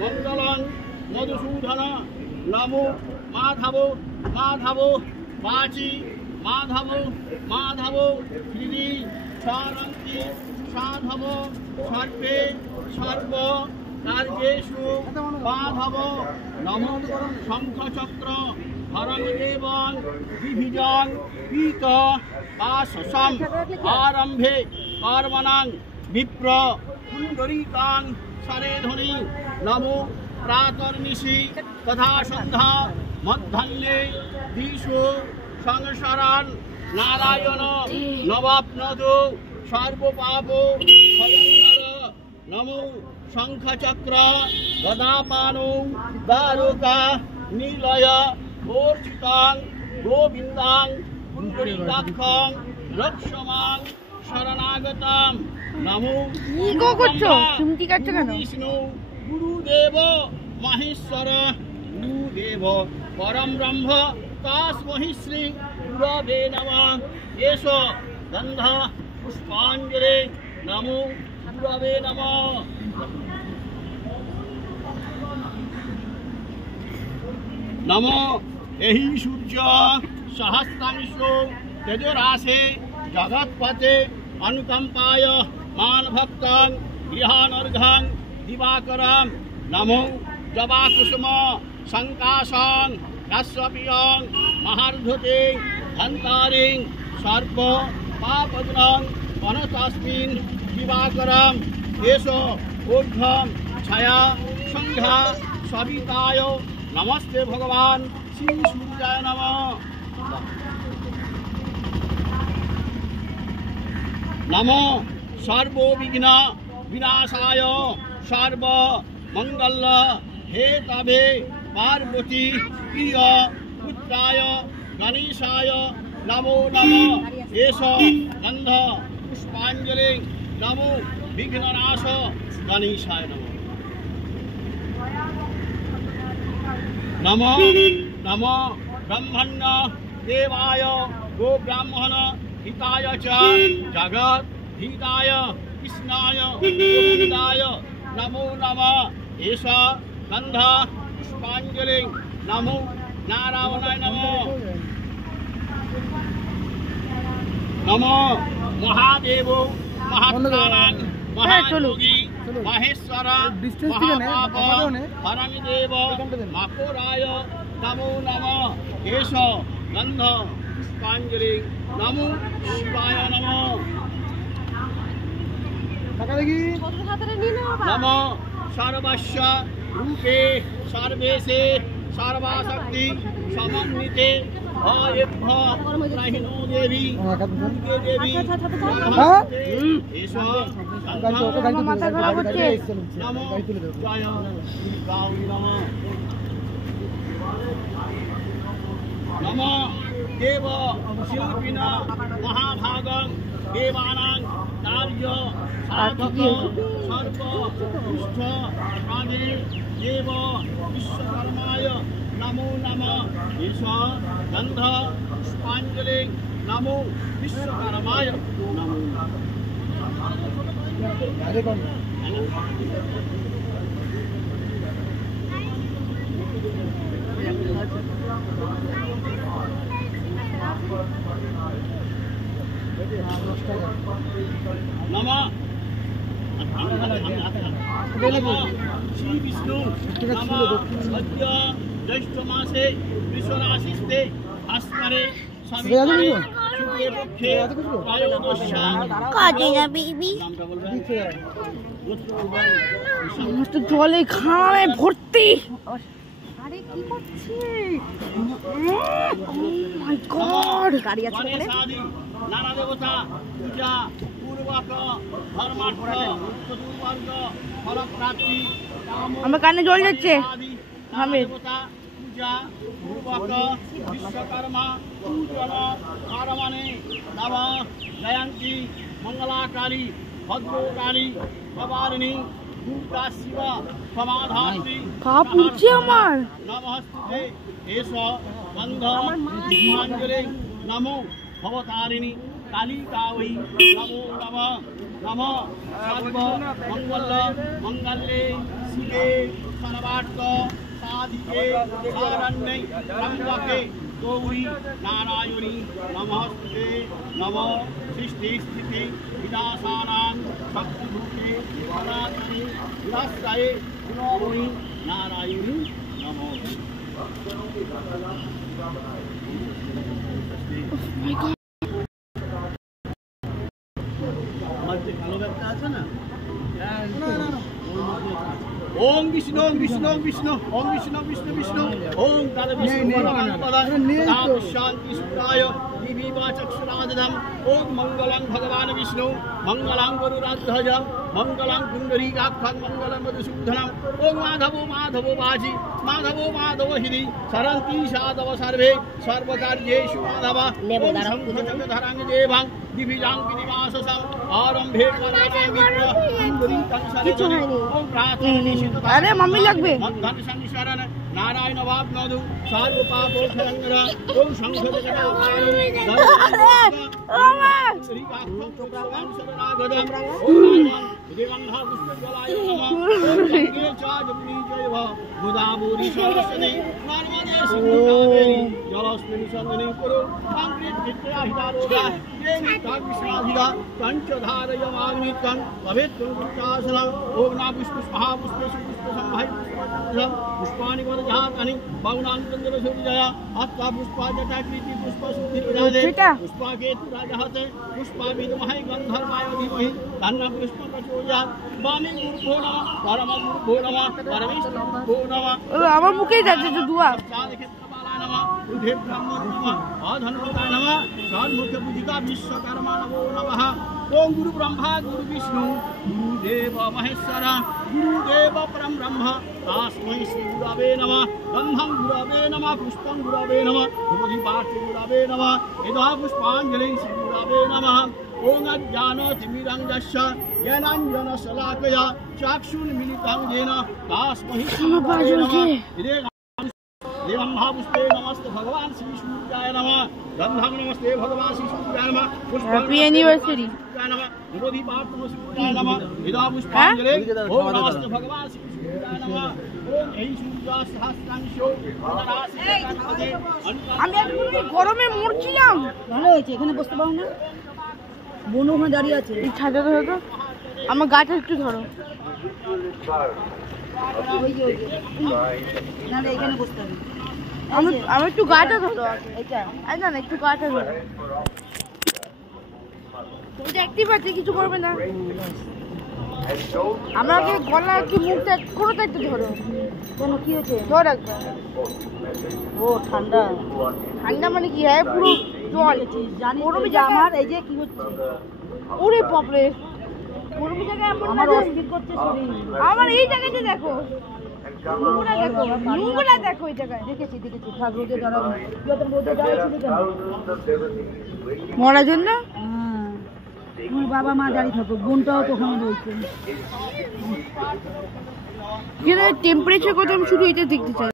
মঙ্গলং মধুসূদন নমো মাধব মাধব বাচি মাধব মাধব হৃদি সরন্তি সাধব সর্বে সর্ব কার্যেষু মাধব নমো শঙ্খচক্র হরণদেবং বিভিজং পীত পাশসম আরম্ভে কর্মণাং বিপ্র পুণ্ডরীকাং সরেধনি নমো প্রাতর্নিশি তথা সন্ধ্যা মধ্যাহ্নে দিশু সংসারান নারায়ণ নবাপ্নত সর্বপাপ ক্ষয়নর নমো শঙ্খচক্র গদাপানো দ্বারকা নীলয় মূর্ছিতাং গোবিন্দাং পুণ্ডরীকাক্ষং রক্ষমাং শরণাগতাম নমো বিষ্ণু গুরুদেব মহেশ্বর গুরুদেব পরম ব্রহ্ম তস্मै শ্রী গুরবে নমঃ এষ গন্ধ পুষ্পাঞ্জলি নমো গুরবে নমঃ নমো এহি সূর্য সহস্রাংশো তেজরাশে জগৎপতে অনুকম্পায় মান ভক্তং গৃহানর্ঘং দিবাকরম নমো জবাকুসুম সংকাশং কাশ্যপিয়ং মহার্ধতে ধন্তারিং সর্ব পাপগ্নং বনতস্মিন দিবাকরম এষ ঊর্ধ্বম ছায়া সংঘা সবিতায় নমস্তে ভগবান শ্রী সূর্যায় নমঃ নমো সর্ববিঘ্ন বিনাশায় সর্ব মঙ্গল হেতবে পার্বতী প্রিয় পুত্রায় গণেশায় নমো নমঃ এষ গন্ধ পুষ্পাঞ্জলি নমো বিঘ্ননাশ গণেশায় নমঃ নমো নমো ব্রহ্মণ্য দেবায় গো ব্রাহ্মণ হিতায় চ জগৎ হিতায় কৃষ্ণায় গোবিন্দায় নমো নমঃ এষ গন্ধ পুষ্পাঞ্জলি নমো নারায়ণায় নমঃ নমো মহাদেব মহাত্মানাং মহাযোগী মহেশ্বর মহাপাপ হরণদেব মাকরায় নমো নমঃ এষ গন্ধ পুষ্পাঞ্জলি নমো শিবায় নমঃ নমো সর্বস্ব রূপে সর্বেশে সর্বাশক্তি সমন্বিতে ভয়েভ্য ত্রাহিণো দেবী দুর্গে দেবী এষ নমো জয় গাউরী নমঃ নমো দেব শিল্পিন মহাভাগং দেবানাং কার্য সাধক সর্ব পুষ্ঠ প্রাণে দেব বিশ্বকর্মায় নমো নমঃ এষ গন্ধ পুষ্পাঞ্জলি নমো বিশ্বকর্মায় নমো নমঃ শ্রী বিষ্ণু নমঃ সদ্য জ্যৈষ্ঠ মাসে বৃষরাশিস্তে ভাস্করে জলে ঘামে ভর্তি। আরে কি করছিস? মাই গড, গাড়ি আছে ওখানে। নানা দেবতা পূজা পূর্বক ধর্মার্থ চতুর্বর্গ ফলপ্রাপ্তি আমার কানে জল যাচ্ছে। দেবতা পূজা পূর্বক বিশ্বকর্মা পূজন কর্মণে নব জয়ন্তী মঙ্গলাকারী ভদ্রকারী ভবারিণী দুর্গা শিব সমাধাত্রী আমার নমস্তে এষ গন্ধ পুষ্পাঞ্জলি নমো ভবতারিণী কালিকা वै नमो नमः नमो सर्व मंगल मंगले शिवे सर्वार्थ साधिके शरण्ये त्र्यंबके गौरी नारायणी नमस्ते नमो सृष्टि स्थिति विनाशानां शक्तिभूते सनातनी विनाशाये गुणोमयि नारायणी नमो। ओम विष्णु ओम विष्णु ओम विष्णु ओम विष्णु विष्णु विष्णु ओम तद विष्णु शांति सुखाय दिव्य वाचक्षुरादम ओम मंगलं भगवान विष्णु मंगलं गुरुराध्वज मंगलं कुंडलीकाक्षं मंगलं मधुसूदनम ओम माधवो माधवो बाजी माधवो माधव हिरि सरन्ति साधव सर्वे सर्वकार्येषु माधव ओम शंखचक्रधरं देवं दिव्यांग निवाससं आरंभे करावे मित्र कुंडली कंसरे ओम प्रार्थना अरे मम्मी लगबे धन संशरण नारायण वाप नदु सर्व पापो खरंगर ओम शंखचक्रधरं श्री काक्षं चोक्रावं शरणागतम ओम देवंहा पुष्पज्वलाय नमः गंगे च जमुनी जय गोदावरी सरस्वती नर्मदे सिंधु कावेरी जलस्मिन् सन्निधिं कुरु कांकृत चित्तहितारोगा देवी काव्यश्राधिका पंचधारयमाग्निकं पवित्रं पुष्पासनं ओम नापुष्पस्महा पुष्पेषु पुष्पसंभय पुष्पाणि वरजातानि भवनान्तर्जलसूर्यय हस्ता पुष्पा जटाकृति पुष्पशुद्धिर्विराजे पुष्पाकेतु राजहते पुष्पाभिधमहि गन्धर्वाय धीमहि तन्नः पुष्पप्रचोदयात् वामे गुरुभ्यो नमः परम गुरुभ्यो नमः परमेश्वरो नमः আমার মুখেই যাচ্ছে তো দুয়া चालक्षेत्रपालाय नमः उभे ब्रह्मो नमः अधन्वताय नमः षण्मुख पूजिका विश्वकर्मा नमो नमः ओम गुरु ब्रह्मा गुरु विष्णु गुरुदेव महेश्वर गुरुदेव परम ब्रह्म तस्मै श्री गुरवे नमः गन्धं गुरवे नमः पुष्पं गुरवे नमः धूपदीपार्चन गुरवे नमः यदा पुष्पाञ्जलिं श्री गुरवे नमः ओम अज्ञानतिमिरञ्जस्य ज्ञानाञ्जनशलाकया चक्षुर्मिलितं येन तस्मै श्री गुरवे नमः देवं महापुष्पे नमस्ते भगवान श्री सूर्याय नमः गंधं नमस्ते भगवान श्री सूर्याय नमः हैप्पी एनिवर्सरी नमः विरोधीपार्थम सूर्याय नमः यदा पुष्पाञ्जलि ओम नमस्ते भगवान श्री सूर्याय नमः ओम ऐ सूर्य सहस्रांशो राशि আমি একদম গরমে মরছিলাম ভালো হয়েছে, এখানে বসতে পারো না? বনু ওখানে দাঁড়িয়ে আছে। এই ছাদে ধরো তো আমার গাটা একটু ধরো ওই যে না না, এখানে বসতে হবে। আমি আমি একটু গাটা ধরো এটা আই না একটু গাটা ধরো তুমি দেখতেই পাচ্ছি কিছু করবে না আমাকে গলা কি মুখটা কোনোটা একটু ধরো কেন, কি হয়েছে? ধর একবার ও ঠান্ডা ঠান্ডা মানে কি হয় পুরো জল জানি গরমে যে আমার এই যে কি হচ্ছে, ওরে বাপরে গরমে জায়গায় এমন আমার না যে- অস্থির করছে শরীর। আমার এই জায়গাটা দেখো নোংরা দেখো নোংরা দেখো এই জায়গায় দেখেছি দেখেছি, থাক রোদে দাঁড়াবো। তুই তো রোদে দাঁড়াচ্ছিলি কেন? মরার জন্য হ্যাঁ, তোমার বাবা মা দাঁড়িয়ে থাকো, বোনটাও তো ওখানে রয়েছে। টেম্পারেচার কত আমি শুধু এটা দেখতে চাই